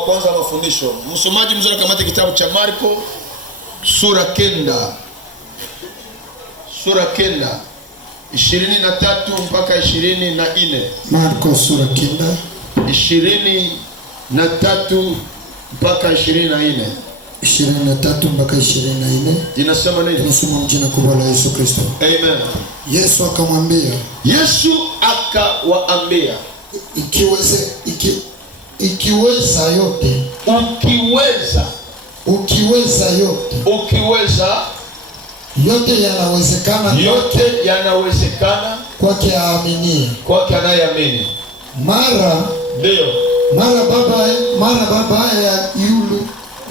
Kwanza mafundisho. Msomaji mzuri kamata kitabu cha Marko sura kenda 23 mpaka 24. Marko sura kenda 23 mpaka 24. 23 mpaka 24. Inasema nini? Tunasoma mjina kubwa la Yesu Kristo. Amen. Yesu akamwambia, ikiweza yote, yote yanawezekana kwake aaminie, kwake anayeamini.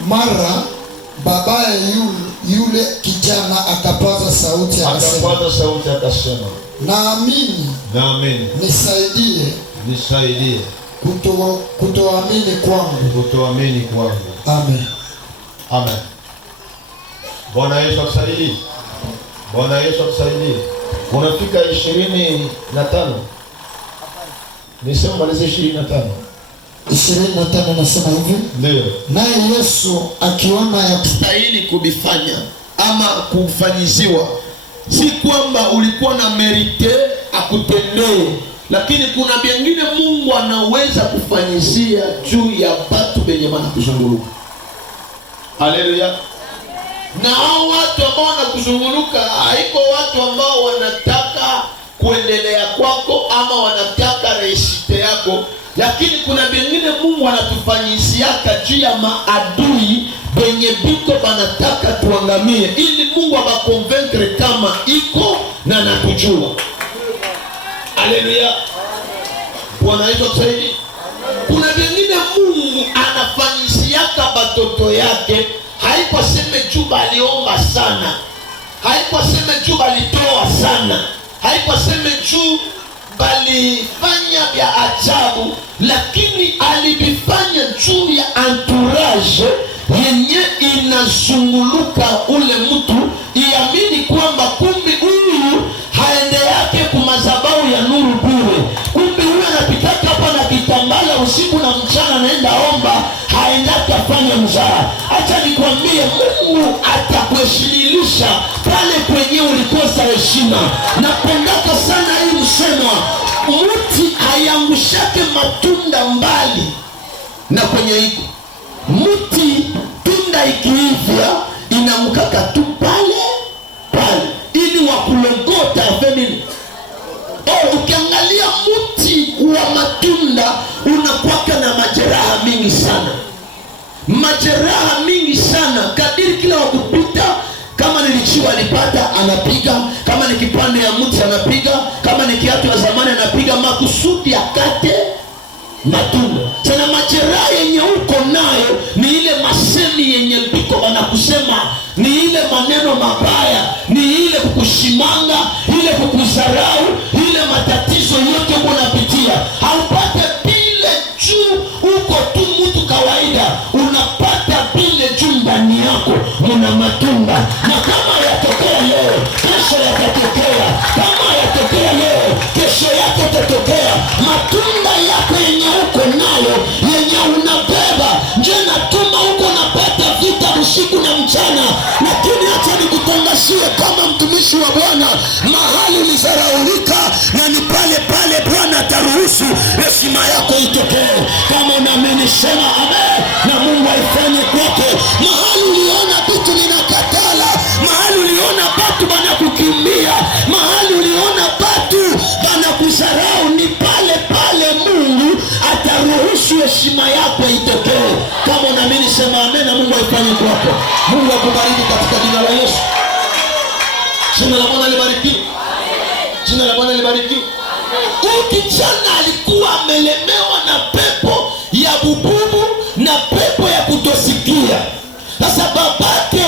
Mara babaye yule kijana akapaza sauti akasema, naamini, nisaidie kutoamini kwangu. Amen. Amen. Bwana Yesu akusaidie. Unafika 25. Nisema malize 25. 25 nasema hivi. Ndio. Naye Yesu akiona yakustahili kubifanya ama kufanyiziwa, si kwamba ulikuwa na merite akutendee, lakini kuna vingine Mungu anaweza kufanyizia juu ya watu wenye wanakuzunguruka. Haleluya. Na hao watu ambao wanakuzunguruka haiko watu ambao wanataka kuendelea kwako ama wanataka resite yako, lakini kuna vingine Mungu anatufanyiziaka juu ya maadui wenye biko banataka tuangamie, ili Mungu abakonvaincre kama iko na nakujua. Haleluya. Bwana Yesu akusaidie. Kuna vingine Mungu anafanyiziaka batoto yake, haipaseme juu baliomba sana, haipaseme juu balitoa sana, haipaseme juu balifanya vya ajabu, lakini alibifanya juu ya entourage yenye inazunguluka ule mtu, iamini kwamba kumbi huyu haende yake kumazabau ya nuru bure. Kumbi huyu anapitaka hapa na kitambala usiku na mchana, naenda omba, haendaki afanye mzaa. Acha nikwambie, Mungu atakuheshimisha pale kwenye ulikosa heshima. Napendaka sana hii msemo, mti haiangushake matunda mbali na kwenye iko. Mti tunda ikiivya inamkaka tu pale ili wakulogota femini. Ukiangalia mti wa matunda unakuwaka na majeraha mingi sana, kadiri kila wakupita. Kama nilichiwa alipata anapiga, kama ni kipande ya mti anapiga, kama ni kiatu ya zamani anapiga, makusudi akate matunda. Sana majeraha yenye uko nayo ni ile masemi yenye biko wanakusema, ni ile maneno mabaya, ni ile kukushimanga, ile kukuzarau, ile matatizo yote uko unapitia. Haupate bile juu uko tu mtu kawaida, unapata bile juu ndani yako muna matunda. Na kama yatokea leo, kesho yatatokea. Kama yatokea leo, kesho yake yatatokea. Matunda yako yenye uko nayo, yenye unabeba, nje natuma uko napata vita usiku na mchana. Lakini acha nikutangazia kama mtumishi wa Bwana, mahali ulizaraulika na ni pale Bwana ataruhusu heshima yako itokee. Kama unaamini sema amen, na Mungu aifanye kwako. Mahali uliona vitu vinakatala, mahali uliona watu wanakukimbia, mahali uliona watu wanakudharau, ni pale Mungu ataruhusu heshima yako itokee. Kama unaamini sema amen, na Mungu aifanye kwako. Mungu akubariki katika jina la Yesu. Jina la Bwana libarikiwe. Jina la Bwana libarikiwe. Huyu kijana alikuwa amelemewa na pepo ya bububu na pepo ya kutosikia. Sasa babake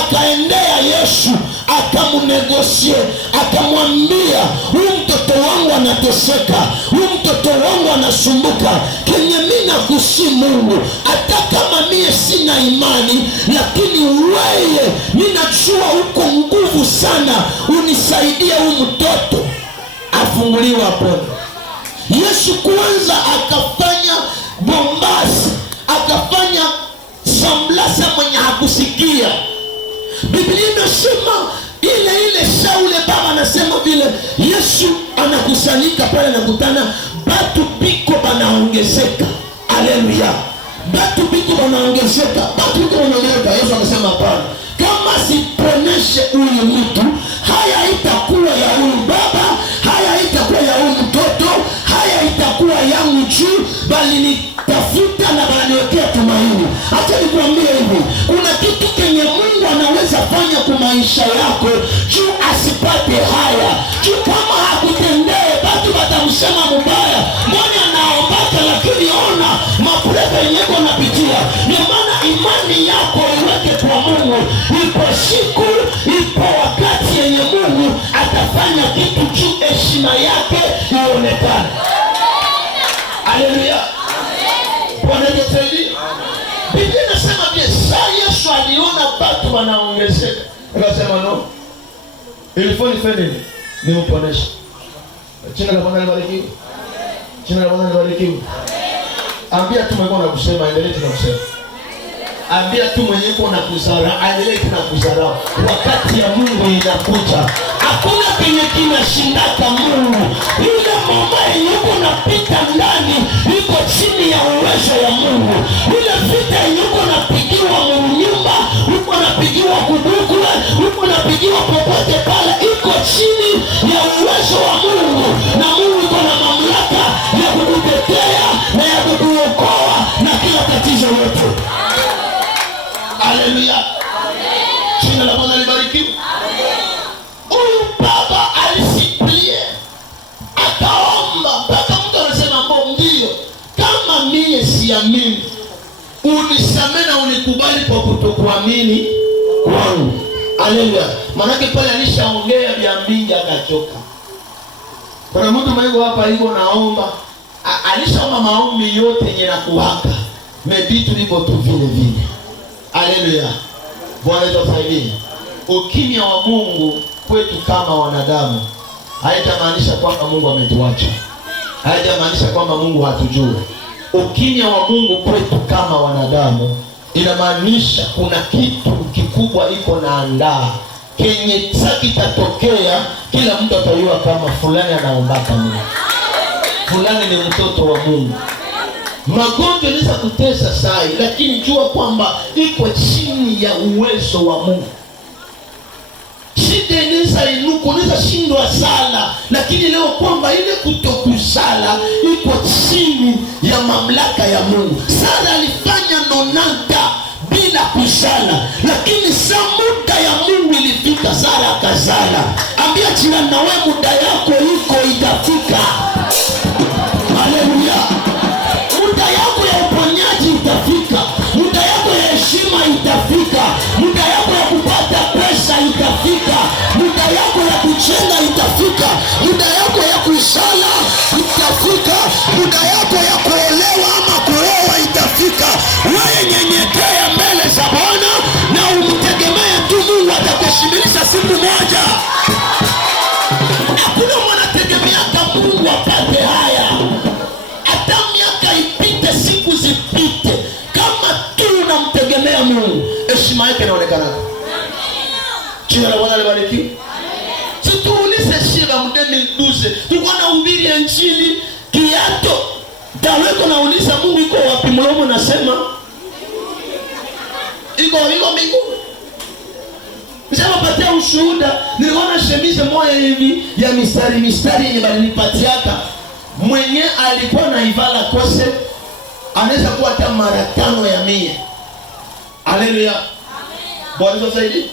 akaendea Yesu, akamunegosie, akamwambia, huyu mtoto wangu anateseka, huyu mtoto wangu anasumbuka. Kenye mimi nakusi Mungu, hata kama mie sina imani, lakini wewe ninajua uko nguvu sana, unisaidie huyu mtoto afunguliwe hapo. Yesu kwanza akafanya bombasi, akafanya samlasa mwenye hakusikia. Biblia inasema ile Sauli baba anasema vile Yesu anakusanyika pale, anakutana batu biko banaongezeka. Haleluya. Batu biko banaongezeka. Yesu anasema hapana, kama siponeshe huyu mtu, haya itakuwa ya huyu baba, haya itakuwa ya huyu mtoto, haya itakuwa yangu juu, bali nitafuta na baniwekea tumaini. Acha nikwambie hivi, kuna kitu kenye Mungu anaweza fanya kwa maisha yako juu asipate haya. Juu kama hakutendee, batu batamsema mubaya. Mmoja anaombaka lakini ona mapreve yenyeko napitia. Ndio maana imani yako iweke kwa Mungu. Ipo siku, ipo wakati yenye Mungu atafanya kitu juu heshima yake ionekane. Haleluya. Bwana tusaidie. Biblia inasema pia Yesu aliona watu wanaongezeka, akasema no, ilifoni feni ni uponesha. Jina la Bwana libarikiwe. Jina la Bwana libarikiwe. Ambia tu mwenye na kusema, endelee tu kusema. Ambia tu mwenye na kuzara, endelee tu kuzara. Wakati ya Mungu inakuja, hakuna kenye kinashindaka Mungu. Ile mama yuko napita ndani iko chini ya uwezo ya Mungu. Ile vita yuko napigiwa nyumba, yuko napigiwa kudukula, yuko napigiwa popote pale, iko chini ya uwezo wa Mungu. Na Mungu yuko na mamlaka ya kukutetea na ya kukuokoa na kila tatizo lote. Haleluya. Jina la Bwana libarikiwe. Huyu baba alisiplie, akaomba mpaka mtu anasema ndio, kama mie siamini, unisamehe na unikubali kwa kutokuamini kwangu. Haleluya. Manake pale alishaongea vya mingi akachoka. Kuna mtu mwengo hapa hivyo naomba, alishaomba maombi yote yenye nakuwaka, mebitu lipo tu vile vile. Haleluya. Bwana tusaidie. Ukimya wa Mungu kwetu kama wanadamu haijamaanisha kwamba Mungu ametuacha. Haijamaanisha kwamba Mungu hatujui. Ukimya wa Mungu kwetu kama wanadamu inamaanisha kuna kitu kikubwa iko naandaa. Kenye kitatokea, kila mtu atajua kama fulani anaombaka Mungu. Fulani ni mtoto wa Mungu. Magonjwa yanaweza kutesa sai, lakini jua kwamba iko chini ya uwezo wa Mungu. Shida inaweza inuka, unaweza shindwa sala, lakini leo kwamba ile kutokusala iko chini ya mamlaka ya Mungu. Sara alifanya 90 bila kusala, lakini saa muda ya Mungu ilifika, Sara akazala. Ambia jirani na wewe, muda yako iko itafika. Haleluya. Muda yako ya uponyaji itafika. Muda yako ya heshima itafika. Muda yako ya kupata pesa itafika. Muda yako ya kujenga itafika. Muda yako ya kusala itafika. Muda yako ya kuolewa ama kuoa itafika. Wewe nyenyekea mbele za Bwana na umtegemee tu Mungu, atakushimilisha siku moja. Hakuna mwanategemea kama Mungu apate haya. Hata miaka ipite, siku zipite, kama tu unamtegemea Mungu, heshima yake inaonekana. Jina la Bwana libarikiwe. Situulize shida mdeni duze. Tuko na ubiri ya injili kiato. Daweko nauliza Mungu iko wapi, mlomo nasema iko mbingu. Nisema patia ushuhuda, niliona shemize moja hivi ya mistari yenye balinipatiaka. Mwenye alikuwa na ivala kose anaweza kuwa hata mara 5 ya 100. Haleluya. Bwana tusaidie.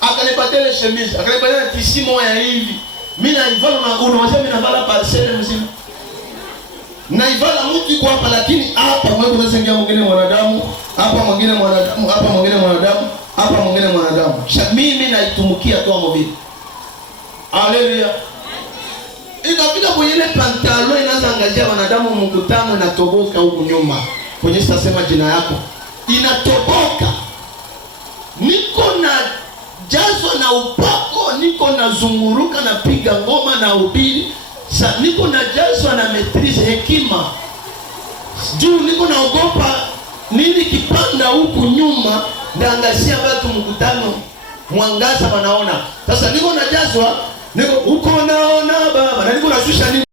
Akanipatia ile shemize, akanipatia tisi moja hivi. Mimi na ivala na unaweza mimi navala parcelle mzima. Na ivala mtu iko hapa, lakini hapa mwenye unaweza ingia mwingine mwanadamu, hapa mwingine mwanadamu, hapa mwingine mwanadamu, hapa mwingine mwanadamu. Mimi naitumukia tu mobile. Haleluya. Inapita kwenye ile pantalo inaanza angazia wanadamu mkutano na toboka huko nyuma. Kwenye sitasema jina yako. Inatoboka. Niko na jazwa na upako, niko na zunguruka na piga ngoma na ubiri. Niko na jazwa na matrice hekima. juu niko naogopa nini kipanda huku nyuma, ndaangazia watu mkutano mwangaza wanaona. Sasa niko najazwa, niko uko naona baba, na niko nashusha nini